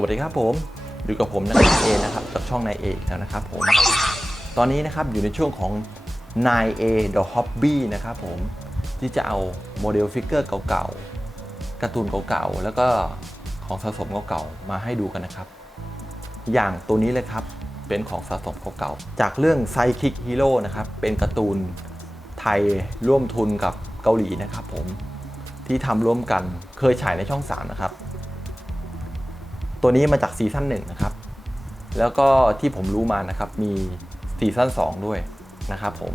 วัสดีครับผมอยู่กับผมนะครับเอนะครับจากช่องนายเอแล้วนะครับผมตอนนี้นะครับอยู่ในช่วงของนายเอ The Hobby นะครับผมที่จะเอาโมเดลฟิกเกอร์เก่าๆการ์ตูนเก่าๆแล้วก็ของสะสมเก่าๆมาให้ดูกันนะครับ อย่างตัวนี้เลยครับเป็นของสะสมเก่าๆจากเรื่อง Psychic Hero นะครับเป็นการ์ตูนไทยร่วมทุนกับเกาหลีนะครับผมที่ทำร่วมกันเคยฉายในช่อง 3 นะครับ ตัวนี้มาจากซีซั่นหนึ่งนะครับ แล้วก็ที่ผมรู้มานะครับมีซีซั่น2ด้วยนะครับผม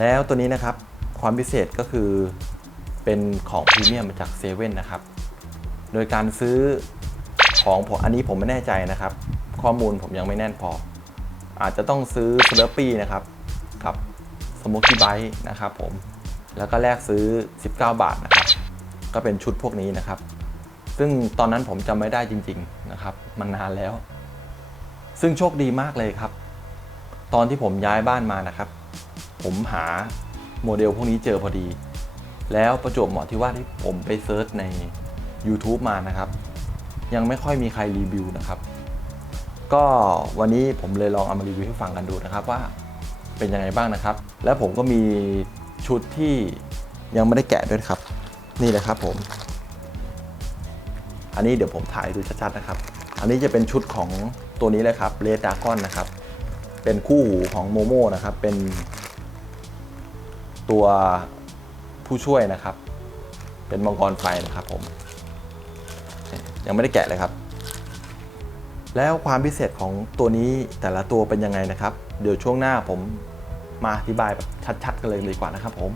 แล้วตัวนี้นะครับความพิเศษก็คือเป็นของพรีเมียมมาจากเซเว่นนะครับ โดยการซื้อของผมอันนี้ผมไม่แน่ใจนะครับ ข้อมูลผมยังไม่แน่นพอ อาจจะต้องซื้อสเลปปี้นะครับกับสโมกี้ไบต์นะครับผมแล้วก็แลกซื้อ 19 บาทนะครับ ก็เป็นชุดพวกนี้นะครับ ซึ่งตอนนั้นผมจำไม่ได้จริง ๆนะครับ มันนานแล้ว ซึ่งโชคดีมากเลยครับ ตอนที่ผมย้ายบ้านมานะครับ ผมหาโมเดลพวกนี้เจอพอดี แล้วประจวบเหมาะที่ว่าที่ผมไปเซิร์ชใน YouTube มานะครับ ยังไม่ค่อยมีใครรีวิวนะครับ ก็วันนี้ผมเลยลองเอามารีวิวให้ฟังกันดูนะครับว่าเป็นยังไงบ้างนะครับ และผมก็มีชุดที่ยังไม่ได้แกะด้วยครับ นี่เลยครับผม อันนี้เดี๋ยวผมถ่ายดูชัดๆนะครับ อันนี้จะเป็นชุดของตัวนี้เลยครับเลดดากอนนะครับ เป็นคู่หูของโมโมนะครับ เป็นตัวผู้ช่วยนะครับ เป็นมังกรไฟนะครับผม ยังไม่ได้แกะเลยครับ แล้วความพิเศษของตัวนี้แต่ละตัวเป็นยังไงนะครับ เดี๋ยวช่วงหน้าผมมาอธิบายแบบชัดๆ กันเลยดีกว่านะครับผม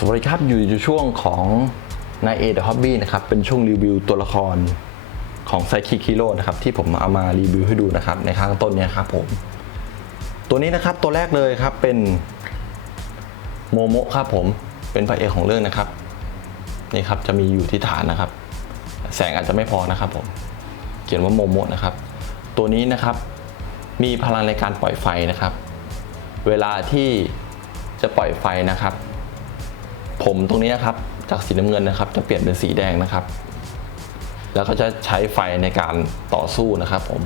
สวัสดีครับอยู่ในช่วงของนายเอเดอะฮอบบี้นะครับเป็นช่วงรีวิวตัวละครของไซคิคิโ o นะครับที่ผมเอามารีวิวให้ดูนะครับในข้างต้นเนี่ยครับผมตัวนี้นะครับตัวแรกเลยครับเป็นโมโมะครับผมเป็นพระเอกของเรื่องนะครับนี่ครับจะมีอยู่ที่ฐานนะครับ แสงอาจจะไม่พอนะครับผมเขียนว่าโมโมะนะครับ ตัวนี้นะครับมีพลังในการปล่อยไฟนะครับ เวลาที่จะปล่อยไฟนะครับ ผมตรงนี้นะครับจากสีน้ำเงินนะครับ จะเปลี่ยนเป็นสีแดงนะครับ แล้วก็จะใช้ไฟในการต่อสู้นะครับผม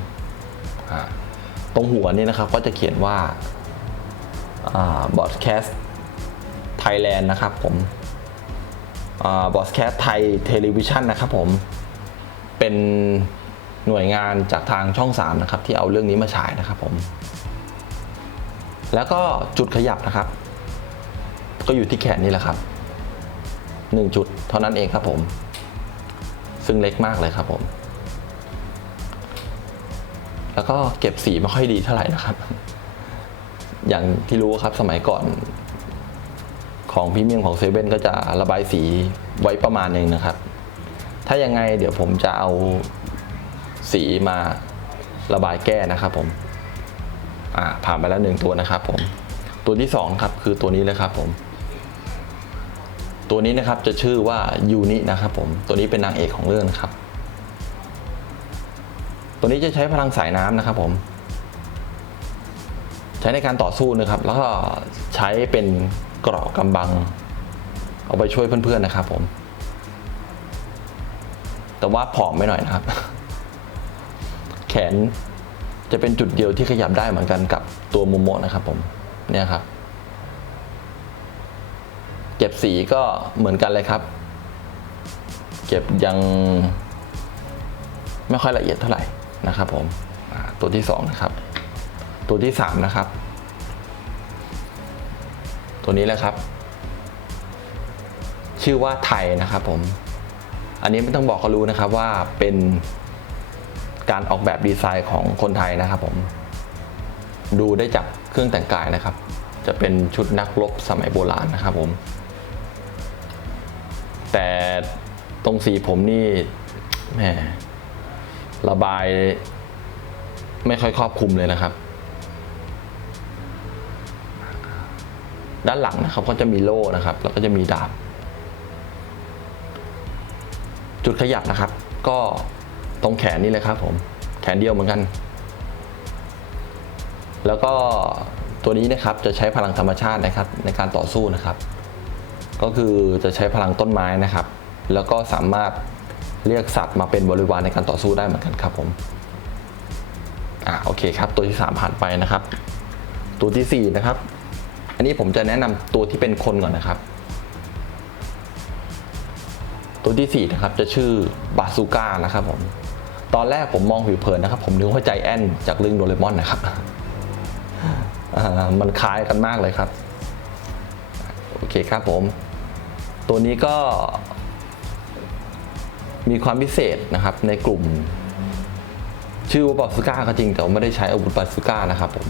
ตรงหัวนี่นะครับก็จะเขียนว่าบอดแคสไทยแลนด์นะครับผมบอดแคสไทยเทเลวิชันนะครับผมเป็นหน่วยงานจากทางช่อง 3 นะครับ ที่เอาเรื่องนี้มาฉายนะครับผม แล้วก็จุดขยับนะครับ ก็อยู่ที่แขนนี่แหละครับ 1 จุดเท่านั้นเองครับผม ซึ่งเล็กมากเลยครับผม แล้วก็เก็บสีไม่ค่อยดีเท่าไหร่นะครับ อย่างที่รู้ครับสมัยก่อนของพรีเมียมของเซเว่นก็จะระบายสีไว้ประมาณหนึ่งนะครับ ถ้ายังไงเดี๋ยวผมจะเอาสีมาระบายแก้นะครับผมอ่าผ่านไปแล้วหนึ่งตัวนะครับผม ตัวที่สองครับคือตัวนี้เลยครับผม ตัวนี้นะครับจะชื่อว่ายูนินะครับผมตัวนี้เป็นนางเอกของเรื่องนะครับ ตัวนี้จะใช้พลังสายน้ำนะครับผม ใช้ในการต่อสู้นะครับ แล้วก็ใช้เป็นเกราะกำบัง เอาไปช่วยเพื่อนๆนะครับ ผม แต่ว่าผอมไปหน่อยนะครับ แขนจะเป็นจุดเดียวที่ขยับได้เหมือนกันกับตัวโมโมนะครับผมเนี่ยครับ ก็บสีก็เหมือนกันเลยครับ เก็บยังไม่ค่อยละเอียดเท่าไหร่นะครับผมตัวที่สองนะครับ ตัวที่สามนะครับ ตัวนี้แหละครับ ชื่อว่าไทยนะครับผมอันนี้ไม่ต้องบอกก็รู้นะครับว่าเป็นการออกแบบดีไซน์ของคนไทยนะครับผม ดูได้จากเครื่องแต่งกายนะครับ จะเป็นชุดนักรบสมัยโบราณนะครับผม แต่ตรงสีผมนี่แหมระบายไม่ค่อยครอบคลุมเลยนะครับ ด้านหลังนะครับก็จะมีโล่นะครับ แล้วก็จะมีดาบ จุดขยับนะครับ ก็ตรงแขนนี่เลยครับ ผม แขนเดียวเหมือนกัน แล้วก็ตัวนี้นะครับจะใช้พลังธรรมชาตินะครับ ในการต่อสู้นะครับ ก็คือจะใช้พลังต้นไม้นะครับ แล้วก็สามารถเรียกสัตว์มาเป็นบริวารในการต่อสู้ได้เหมือนกันครับผมอ่าโอเคครับ ตัวที่ 3 ผ่านไปนะครับ ตัวทีสี่4 นะครับ อันนี้ผมจะแนะนำตัวที่เป็นคนก่อนนะครับ ตัวที่ 4 นะครับ จะชื่อบาซูก้านะครับผมตอนแรกผมมองผิวเผินนะครับ ผมนึกว่าใจแอนจากเรื่องโดเรมอนนะครับอ่ามันคล้ายกันมากเลยครับ โอเคครับผม ตัวนี้ก็มีความพิเศษนะครับในกลุ่ม ชื่อว่าบาซูก้าก็จริง แต่ว่าไม่ได้ใช้อาวุธบาซูก้านะครับผม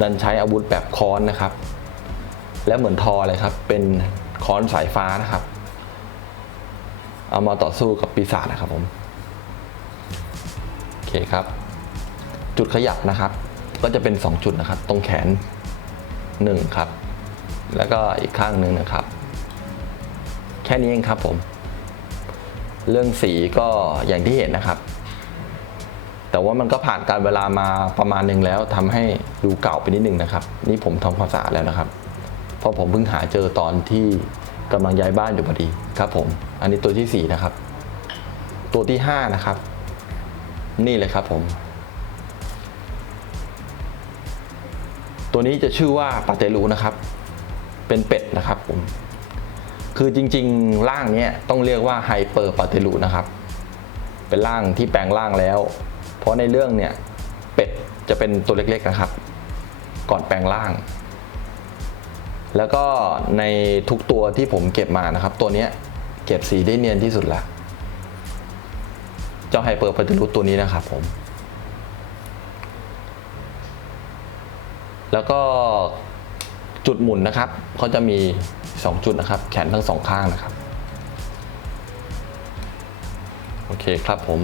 ดันใช้อาวุธแบบค้อนนะครับ และเหมือนทอเลยครับ เป็นค้อนสายฟ้านะครับ เอามาต่อสู้กับปีศาจนะครับผมโอเคครับ จุดขยับนะครับ ก็จะเป็น 2 จุดนะครับ ตรงแขน 1 ครับ แล้วก็อีกข้างหนึ่งนะครับ แค่นี้เองครับผม เรื่องสีก็อย่างที่เห็นนะครับ แต่ว่ามันก็ผ่านการเวลามาประมาณหนึ่งแล้วทำให้ดูเก่าไปนิดนึงนะครับ นี่ผมทำความสะอาดแล้วนะครับ เพราะผมเพิ่งหาเจอตอนที่กำลังย้ายบ้านอยู่พอดีครับ ผม อันนี้ตัวที่ 4 นะครับ ตัวที่ 5 นะครับ นี่เลยครับผม ตัวนี้จะชื่อว่าปาเตลูนะครับ เป็นเป็ดนะครับผม คือจริงๆ ร่างนี้ต้องเรียกว่าไฮเปอร์ปาเตลูนะครับ เป็นร่างที่แปลงร่างแล้ว เพราะในเรื่องเนี่ยเป็ดจะเป็นตัวเล็กๆนะครับ ก่อนแปลงร่าง แล้วก็ในทุกตัวที่ผมเก็บมานะครับ ตัวนี้เก็บสีได้เนียนที่สุดละเจ้าไฮเปอร์ปาเตลูตัวนี้นะครับผมแล้วก็ จุดหมุนนะครับเขาจะมี 2 จุดนะครับ แขนทั้งสองข้างนะครับ โอเคครับผม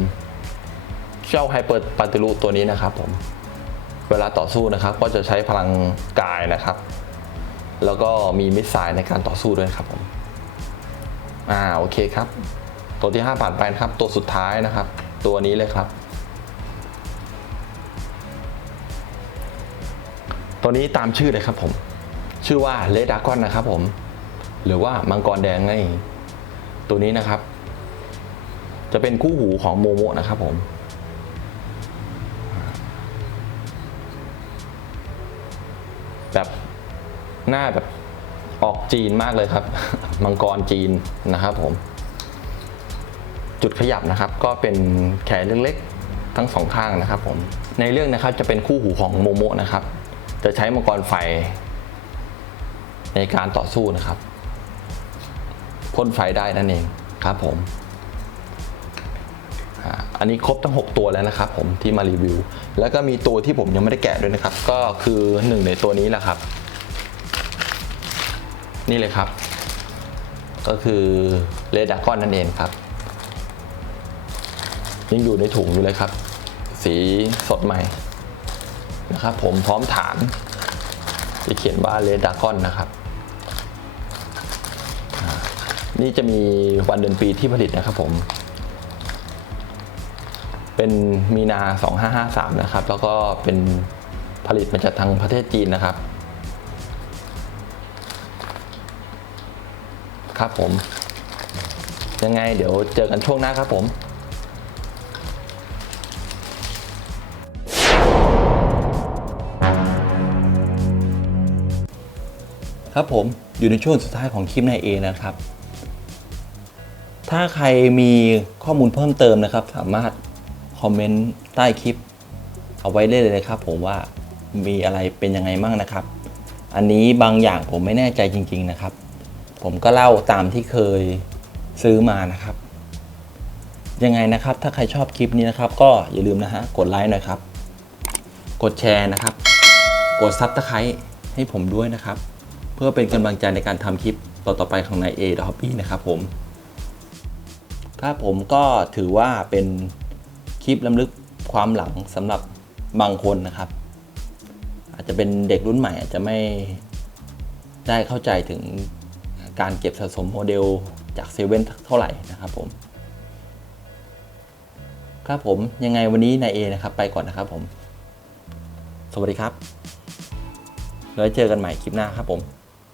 เจ้าไฮเปอร์ปาติลุตัวนี้นะครับผม เวลาต่อสู้นะครับ ก็จะใช้พลังกายนะครับ แล้วก็มีมิสไซล์ในการต่อสู้ด้วยครับผม อ่าโอเคครับ ตัวที่ 5 ผ่านไปนะครับ ตัวสุดท้ายนะครับ ตัวนี้เลยครับตัวนี้ตามชื่อเลยครับผม ชื่อว่าเลดากอนนะครับผม หรือว่ามังกรแดงนั่นเองตัวนี้นะครับ จะเป็นคู่หูของโมโมนะครับผมแบบหน้าแบบออกจีนมากเลยครับ มังกรจีนนะครับผม จุดขยับนะครับ ก็เป็นแขนเล็กๆทั้งสองข้างนะครับผม ในเรื่องนะครับจะเป็นคู่หูของโมโมนะครับ จะใช้มังกรไฟ ในการต่อสู้นะครับพ่นไฟได้นั่นเองครับผมอันนี้ครบทั้ง 6 ตัวแล้วนะครับผมที่มารีวิว แล้วก็มีตัวที่ผมยังไม่ได้แกะด้วยนะครับ ก็คือหนึ่งในตัวนี้แหละครับ นี่เลยครับ ก็คือเลดากอนนั่นเองครับ ยังอยู่ในถุงอยู่เลยครับ สีสดใหม่นะครับผมพร้อมฐานจะเขียนว่าเลดากอนนะครับ นี่จะมีวันเดือนปีที่ผลิตนะครับผม เป็นมีนา 2553 นะครับ แล้วก็เป็นผลิตมาจากทางประเทศจีนนะครับ ครับผม ยังไงเดี๋ยวเจอกันช่วงหน้าครับผมครับผมอยู่ในช่วงสุดท้ายของคลิปในเอนะครับ ถ้าใครมีข้อมูลเพิ่มเติมนะครับ สามารถคอมเมนต์ใต้คลิป เอาไว้ได้เลยครับ ผมว่ามีอะไรเป็นยังไงมั่งนะครับ อันนี้บางอย่างผมไม่แน่ใจจริง ๆนะครับ ผมก็เล่าตามที่เคยซื้อมานะครับ ยังไงนะครับ ถ้าใครชอบคลิปนี้นะครับ ก็อย่าลืมนะฮะกดไลค์หน่อยครับ กดแชร์นะครับ กดซับสไครต์ให้ผมด้วยนะครับ เพื่อเป็นกำลังใจในการทำคลิปต่อๆไปของนายเอดฮอบบี้นะครับผม ครับผมก็ถือว่าเป็นคลิปล้ำลึกความหลังสำหรับบางคนนะครับ อาจจะเป็นเด็กรุ่นใหม่อาจจะไม่ได้เข้าใจถึงการเก็บสะสมโมเดลจากเซเว่นเท่าไหร่นะครับผม ครับผมยังไงวันนี้นายเอนะครับไปก่อนนะครับผม สวัสดีครับ แล้วเจอกันใหม่คลิปหน้าครับผม